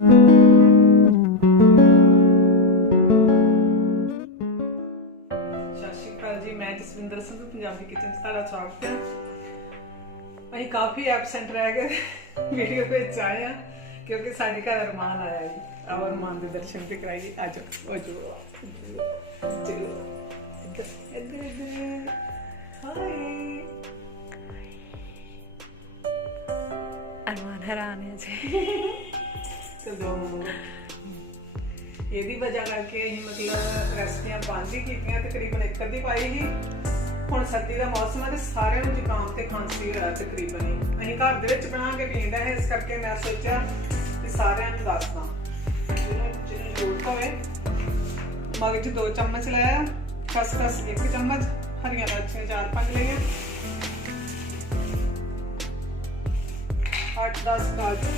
ਸ਼੍ਰੀ ਅਕਾਲ ਜੀ, ਮੈਂ ਜਸਵਿੰਦਰ ਸਿੰਘ ਪੰਜਾਬੀ ਕਿਚਨ 'ਚ ਤੁਹਾਡਾ ਸਵਾਗਤ ਹੈ। ਅਸੀਂ ਕਾਫੀ ਐਬਸੈਂਟ ਰਹਿ ਗਏ ਵੀਡੀਓ ਵਿੱਚ ਆਏ ਆ ਕਿਉਂਕਿ ਸਾਡੇ ਘਰ ਅਰਮਾਨ ਆਇਆ ਜੀ। ਆਓ ਅਰਮਾਨ ਦੇ ਦਰਸ਼ਨ ਤੇ ਕਰਾਈਏ। ਆ ਜਾਓ ਚਲੋ ਇੱਧਰ ਹਾਏ। ਅਰਮਾਨ ਹੈਰਾਨ ਹੈ ਜੀ। ਚਲੋ ਇਹਦੀ ਵਜ੍ਹਾ ਕਰਕੇ ਅਸੀਂ ਮਤਲਬ ਰੈਸਪੀਆਂ ਬੰਦ ਹੀ ਕੀਤੀਆਂ, ਤਕਰੀਬਨ ਇੱਕ ਅੱਧੀ ਪਾਈ ਸੀ। ਹੁਣ ਸਰਦੀ ਦਾ ਮੌਸਮ ਹੈ ਤੇ ਸਾਰਿਆਂ ਨੂੰ ਜ਼ੁਕਾਮ ਤੇ ਖਾਂਸੀ ਹੋਇਆ ਤਕਰੀਬਨ ਹੀ। ਅਸੀਂ ਘਰ ਦੇ ਵਿੱਚ ਬਣਾ ਕੇ ਪੀਂਦਾ ਹੈ, ਇਸ ਕਰਕੇ ਮੈਂ ਸੋਚਿਆ ਕਿ ਸਾਰਿਆਂ ਨੂੰ ਦੱਸਦਾ। ਜਿਹਨੂੰ ਜ਼ਰੂਰਤ ਹੋਵੇ। ਮਗਜ 2 ਚਮਚ ਲਿਆ, ਖਸਖਸ 1 ਚਮਚ, ਹਰੀਆਂ ਇਲਾਚੀਆਂ 4-5 ਲਈਆਂ, 8-10 ਕਾਜੂ,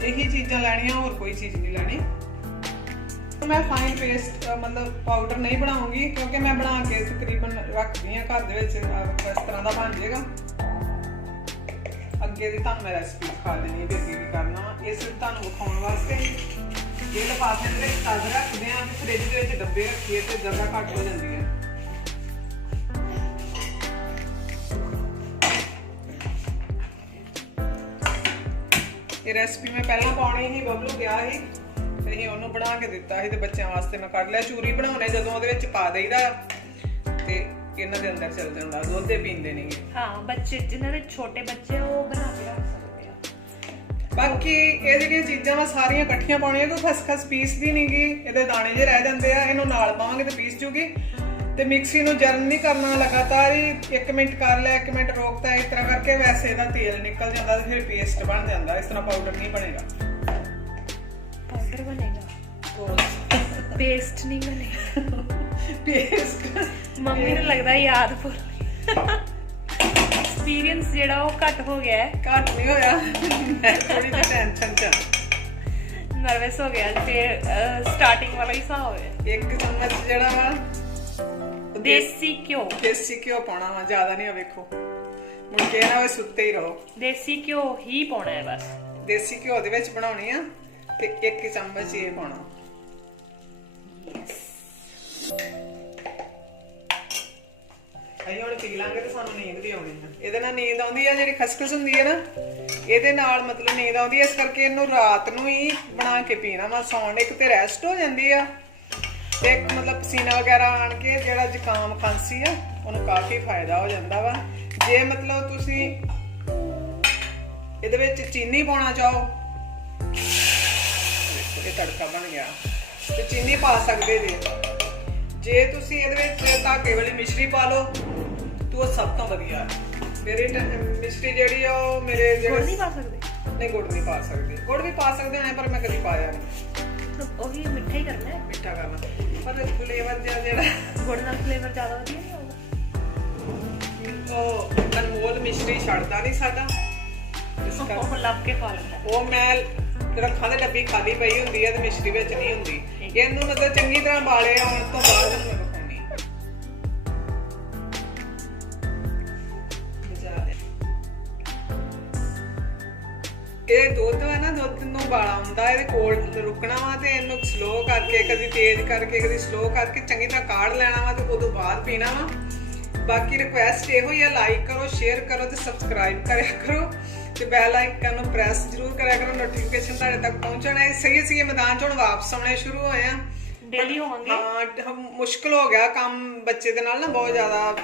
यही चीज़ां लैनियां, और कोई चीज़ नहीं लैनी। मैं फाइन पेस्ट मतलब पाउडर नहीं बनाऊंगी क्योंकि मैं बना के तकरीबन रख दी घर दे विच इस तरह का बन जाएगा। अगे दी तुहानूं मैं रेसिपी दिखा देनी है, अगे भी करना ये सिर्फ तुहानूं विखाउण वास्ते। ये लिफाफे दे विच तद रखदे आ, फ्रिज दे विच डब्बे रखीए ते जगह घट हो जाती है। ये रेसिपी मैं पहला पाउणी ही बबलू गया ही ते ही ओनू बना के दिता ही ते बच्चों वास्ते मैं कर लिया। चूरी बनाने जदों ओहदे विच पा देईदा ते इन्हां दे अंदर चल जांदा, दुध दे पींदे नहीं। हां, बच्चे जिन्हां दे छोटे बच्चे वो बना के रख सकदे आ। बाकी ये जेहड़ियां चीज़ां मैं सारियां इकट्ठियां पाउणियां, कोई खसखस पीसदी नहीं गी, इहदे दाने जे रह जांदे आ। इहनूं नाल पावांगे ते पीस जूगी। ਤੇ ਮਿਕਸੀ ਨੂੰ ਜਰਨ ਨਹੀਂ ਕਰਨਾ, ਲਗਾਤਾਰ ਹੀ 1 ਮਿੰਟ ਕਰ ਲਿਆ, 1 ਮਿੰਟ ਰੋਕਤਾ, ਇਸ ਤਰ੍ਹਾਂ ਕਰਕੇ ਵੈਸੇ ਇਹਦਾ ਤੇਲ ਨਿਕਲ ਜਾਂਦਾ ਤੇ ਫਿਰ ਪੇਸਟ ਬਣ ਜਾਂਦਾ। ਇਸ ਤਰ੍ਹਾਂ ਪਾਊਡਰ ਨਹੀਂ ਬਣੇਗਾ। ਪਾਊਡਰ ਬਣੇਗਾ, ਪੇਸਟ ਨਹੀਂ ਬਣੇਗਾ। ਪੇਸਟ ਮੰਮੀ ਨੂੰ ਲੱਗਦਾ ਯਾਦ ਭੁੱਲ ਐਕਸਪੀਰੀਅੰਸ ਜਿਹੜਾ ਉਹ ਘੱਟ ਹੋ ਗਿਆ ਹੈ। ਘੱਟ ਨਹੀਂ ਹੋਇਆ, ਮੈਂ ਥੋੜੀ ਜਿਹੀ ਟੈਨਸ਼ਨ ਚ ਨਰਵਸ ਹੋ ਗਿਆ ਫਿਰ ਸਟਾਰਟਿੰਗ ਵਾਲਾ ਹੀ ਹਿਸਾਬ ਹੈ। 1 ਚਮਚ ਜਿਹੜਾ ਵਾ ਦੇਸੀ ਘਿਓ ਪਾਉਣਾ ਵਾ, ਜ਼ਿਆਦਾ ਨਹੀਂ। ਵੇਖੋ ਮੁੜ ਕੇ ਨਾ ਉਹ ਸੁੱਤੇ ਹੀ ਰਹੋ। ਦੇਸੀ ਘਿਓ ਹੀ ਪਾਉਣਾ ਹੈ ਬਸ। ਦੇਸੀ ਘਿਓ ਦੇ ਵਿੱਚ ਬਣਾਉਣੀ ਆ ਤੇ 1 ਚਮਚ ਇਹ ਪਾਉਣਾ। ਅਸੀਂ ਹੁਣ ਪੀ ਲਾਂਗੇ ਤੇ ਸਾਨੂੰ ਨੀਂਦ ਵੀ ਆਉਣੀ ਆ। ਇਹਦੇ ਨਾਲ ਨੀਂਦ ਆਉਂਦੀ ਆ, ਜਿਹੜੀ ਖਸਖਸ ਹੁੰਦੀ ਹੈ ਨਾ ਇਹਦੇ ਨਾਲ ਮਤਲਬ ਨੀਂਦ ਆਉਂਦੀ ਹੈ। ਇਸ ਕਰਕੇ ਇਹਨੂੰ ਰਾਤ ਨੂੰ ਹੀ ਬਣਾ ਕੇ ਪੀਣਾ ਵਾ। ਸੌਣ ਇੱਕ ਤੇ ਰੈਸਟ ਹੋ ਜਾਂਦੀ ਆ ਤੇ ਇੱਕ ਮਤਲਬ ਪਸੀਨਾ ਵਗੈਰਾ ਆਣ ਕੇ ਜਿਹੜਾ ਜ਼ੁਕਾਮ ਖਾਂਸੀ ਆ ਉਹਨੂੰ ਕਾਫੀ ਫਾਇਦਾ ਹੋ ਜਾਂਦਾ ਵਾ। ਜੇ ਮਤਲਬ ਤੁਸੀਂ ਇਹਦੇ ਵਿੱਚ ਚੀਨੀ ਪਾਉਣਾ ਚਾਹੋ, ਇਹ ਤੜਕਾ ਬਣ ਗਿਆ, ਤੇ ਚੀਨੀ ਪਾ ਸਕਦੇ ਜੇ। ਜੇ ਤੁਸੀਂ ਇਹਦੇ ਵਿੱਚ ਧਾਗੇ ਵਾਲੀ ਮਿਸ਼ਰੀ ਪਾ ਲਓ ਤਾਂ ਉਹ ਸਭ ਤੋਂ ਵਧੀਆ। ਮੇਰੇ ਮਿਸ਼ਰੀ ਜਿਹੜੀ ਆ ਉਹ ਮੇਰੇ ਗੁੜ ਨਹੀਂ ਪਾ ਸਕਦੇ? ਨਹੀਂ, ਗੁੜ ਨਹੀਂ ਪਾ ਸਕਦੇ। ਗੁੜ ਵੀ ਪਾ ਸਕਦੇ ਆ ਪਰ ਮੈਂ ਕਦੀ ਪਾਇਆ ਨਹੀਂ। ਉਹੀ ਮਿੱਠਾ ਹੀ ਕਰਨਾ ਹੈ, ਮਿੱਠਾ ਕਰਨਾ, ਪਰ ਫਲੇਵਰ ਜਿਹੜਾ ਗੁੜ ਨਾਲ ਫਲੇਵਰ ਜ਼ਿਆਦਾ ਵਧੀਆ ਨਹੀਂ ਆਉਂਦਾ। ਉਹ ਅਨਮੋਲ ਮਿਸ਼ਰੀ ਛੱਡਦਾ ਨਹੀਂ ਸਾਡਾ, ਇਸ ਕਰਕੇ ਉਹ ਲੱਭ ਕੇ ਖਾ ਲੈਂਦਾ। ਉਹ ਮੈਂ ਰੱਖਾਂ ਦੇ ਡੱਬੀ ਖਾਲੀ ਪਈ ਹੁੰਦੀ ਹੈ ਤੇ ਮਿਸ਼ਰੀ ਵਿੱਚ ਨਹੀਂ ਹੁੰਦੀ। ਇਹਨੂੰ ਮਤਲਬ ਚੰਗੀ ਤਰ੍ਹਾਂ ਬਾਲੇ ਆਉਣ ਤੋਂ ਬਾਅਦ ਮੈਂ ਪਕਾਉਣੀ। ਇਹ ਦੁੱਧ ਹੈ ਨਾ, ਦੁੱਧ ਨੂੰ ਉਬਾਲਾ ਆਉਂਦਾ, ਇਹਦੇ ਕੋਲ ਰੁਕਣਾ ਵਾ ਤੇ ਇਹਨੂੰ ਸਲੋ ਕਰਕੇ, ਕਦੀ ਤੇਜ਼ ਕਰਕੇ, ਕਦੀ ਸਲੋ ਕਰਕੇ ਚੰਗੀ ਤਰ੍ਹਾਂ ਕਾੜ ਲੈਣਾ ਵਾ ਤੇ ਉਦੋਂ ਬਾਅਦ ਪੀਣਾ ਵਾ। ਬਾਕੀ ਰਿਕੁਐਸਟ ਇਹੋ ਹੀ ਆ, ਲਾਈਕ ਕਰੋ, ਸ਼ੇਅਰ ਕਰੋ ਤੇ ਸਬਸਕ੍ਰਾਈਬ ਕਰਿਆ ਕਰੋ ਤੇ ਬੈਲ ਆਈਕਨ ਨੂੰ ਪ੍ਰੈਸ ਜ਼ਰੂਰ ਕਰਿਆ ਕਰੋ, ਨੋਟੀਫਿਕੇਸ਼ਨ ਤੁਹਾਡੇ ਤੱਕ ਪਹੁੰਚਣਾ ਹੈ। ਸਹੀ ਅਸੀਂ ਮੈਦਾਨ 'ਚ ਹੁਣ ਵਾਪਸ ਆਉਣੇ ਸ਼ੁਰੂ ਹੋਏ ਆ, ਡੇਲੀ ਹੋਵਾਂਗੇ। ਹਾਂ, ਮੁਸ਼ਕਿਲ ਹੋ ਗਿਆ ਕੰਮ ਬੱਚੇ ਦੇ ਨਾਲ ਨਾ ਬਹੁਤ ਜ਼ਿਆਦਾ,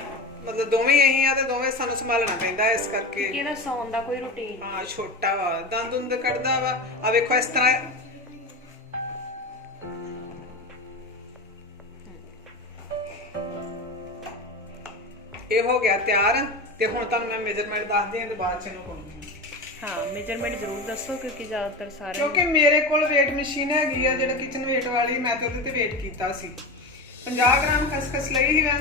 ਮਤਲਬ ਦੋਵੇਂ ਇਹੀ ਆ ਤੇ ਦੋਵੇਂ ਸਾਨੂੰ ਸੰਭਾਲਣਾ ਪੈਂਦਾ, ਇਸ ਕਰਕੇ ਇਹਦਾ ਸੌਣ ਦਾ ਕੋਈ ਰੁਟੀਨ। ਹਾਂ, ਛੋਟਾ ਵਾ, ਦੰਦ ਕੱਢਦਾ ਵਾ। ਆ ਵੇਖੋ ਇਸ ਤਰ੍ਹਾਂ ਇਹ ਹੋ ਗਿਆ ਤਿਆਰ। ਤੇ ਹੁਣ ਤੁਹਾਨੂੰ ਮੈਂ ਮੇਜਰਮੈਂਟ ਦੱਸਦੀ ਹਾਂ ਤੇ ਬਾਅਦ ਚ ਇਹਨੂੰ ਪਾਉਂਗੀ। ਹਾਂ, ਮੇਜਰਮੈਂਟ ਜ਼ਰੂਰ ਦੱਸੋ ਕਿਉਂਕਿ ਜ਼ਿਆਦਾਤਰ ਸਾਰੇ, ਕਿਉਂਕਿ ਮੇਰੇ ਕੋਲ ਵੇਟ ਮਸ਼ੀਨ ਹੈਗੀ ਆ ਜਿਹੜਾ ਕਿਚਨ ਵੇਟ ਵਾਲੀ, ਮੈਂ ਤੇ ਉਹਦੇ ਤੇ ਵੇਟ ਕੀਤਾ ਸੀ। 50 ਗ੍ਰਾਮ ਖਸਖਸ ਲਈ ਸੀ ਮੈਂ,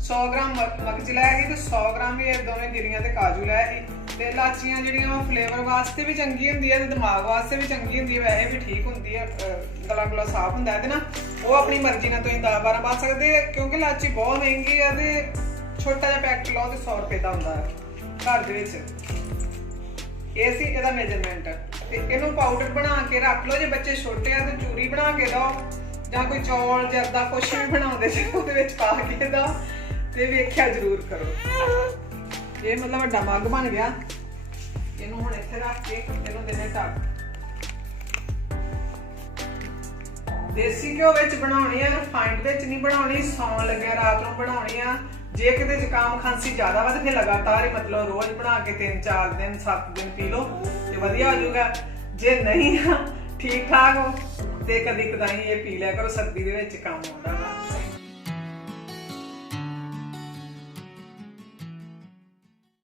100 ਗ੍ਰਾਮ ਮਗਜ ਲਿਆ ਸੀ ਤੇ 100 ਗ੍ਰਾਮ ਵੀ ਇਹ ਦੋਵੇਂ ਗਿਰੀਆਂ ਤੇ ਕਾਜੂ ਲਿਆ ਸੀ। ਤੇ ਇਲਾਚੀਆਂ ਜਿਹੜੀਆਂ ਫਲੇਵਰ ਵਾਸਤੇ ਵੀ ਚੰਗੀ ਹੁੰਦੀ ਹੈ ਤੇ ਦਿਮਾਗ ਵਾਸਤੇ ਵੀ ਚੰਗੀ ਹੁੰਦੀ ਹੈ, ਵੈਸੇ ਵੀ ਠੀਕ ਹੁੰਦੀ ਹੈ, ਗਲਾ ਗੁਲਾ ਸਾਫ਼ ਹੁੰਦਾ ਇਹਦੇ ਨਾਲ। ਉਹ ਆਪਣੀ ਮਰਜ਼ੀ ਨਾਲ ਤੁਸੀਂ 10-12 ਪਾ ਸਕਦੇ, ਕਿਉਂਕਿ ਇਲਾਚੀ ਬਹੁਤ ਮਹਿੰਗੀ ਆ ਤੇ ਛੋਟਾ ਜਿਹਾ ਪੈਕਟ ਲਓ ਤੇ 100 ਰੁਪਏ ਦਾ ਹੁੰਦਾ ਹੈ ਘਰ ਦੇ ਵਿੱਚ। ਇਹ ਸੀ ਇਹਦਾ ਮੇਜਰਮੈਂਟ। ਤੇ ਇਹਨੂੰ ਪਾਊਡਰ ਬਣਾ ਕੇ ਰੱਖ ਲਓ। ਜੇ ਬੱਚੇ ਛੋਟੇ ਆ ਤੇ ਚੂਰੀ ਬਣਾ ਕੇ ਦਿਓ, ਜਾਂ ਕੋਈ ਚੌਲ ਜਰਦਾ ਕੁਛ ਵੀ ਬਣਾਉਂਦੇ ਸੀ ਉਹਦੇ ਵਿੱਚ ਪਾ ਕੇ ਦਿਓ ਤੇ ਵੇਖਿਆ ਜ਼ਰੂਰ ਕਰੋ। ਇਹ ਮਤਲਬ ਵੱਡਾ ਮੱਗ ਬਣ ਗਿਆ। ਇਹਨੂੰ ਹੁਣ ਇੱਥੇ ਰੱਖ ਕੇ ਇਹਨੂੰ ਦੇਣੇ ਢੱਕ। ਦੇਸੀ ਘਿਓ ਵਿੱਚ ਬਣਾਉਣੀ ਆ, ਰਿਫਾਈਨਡ ਵਿੱਚ ਨਹੀਂ ਬਣਾਉਣੀ। ਸੌਣ ਲੱਗਿਆ ਰਾਤ ਨੂੰ ਬਣਾਉਣੀ ਆ। ਜੇ ਕਿਤੇ ਜ਼ੁਕਾਮ ਖਾਂਸੀ ਜ਼ਿਆਦਾ ਵਾ ਤੇ ਫਿਰ ਲਗਾਤਾਰ ਹੀ ਮਤਲਬ ਰੋਜ਼ ਬਣਾ ਕੇ 3-4 ਦਿਨ 7 ਦਿਨ ਪੀ ਲਓ ਤੇ ਵਧੀਆ ਹੋ ਜਾਊਗਾ। ਜੇ ਨਹੀਂ ਠੀਕ ਠਾਕ ਹੋ ਤੇ ਕਦੀ ਕਦਾਈ ਇਹ ਪੀ ਲਿਆ ਕਰੋ, ਸਰਦੀ ਦੇ ਵਿੱਚ ਕੰਮ ਆਉਂਦਾ ਵਾ।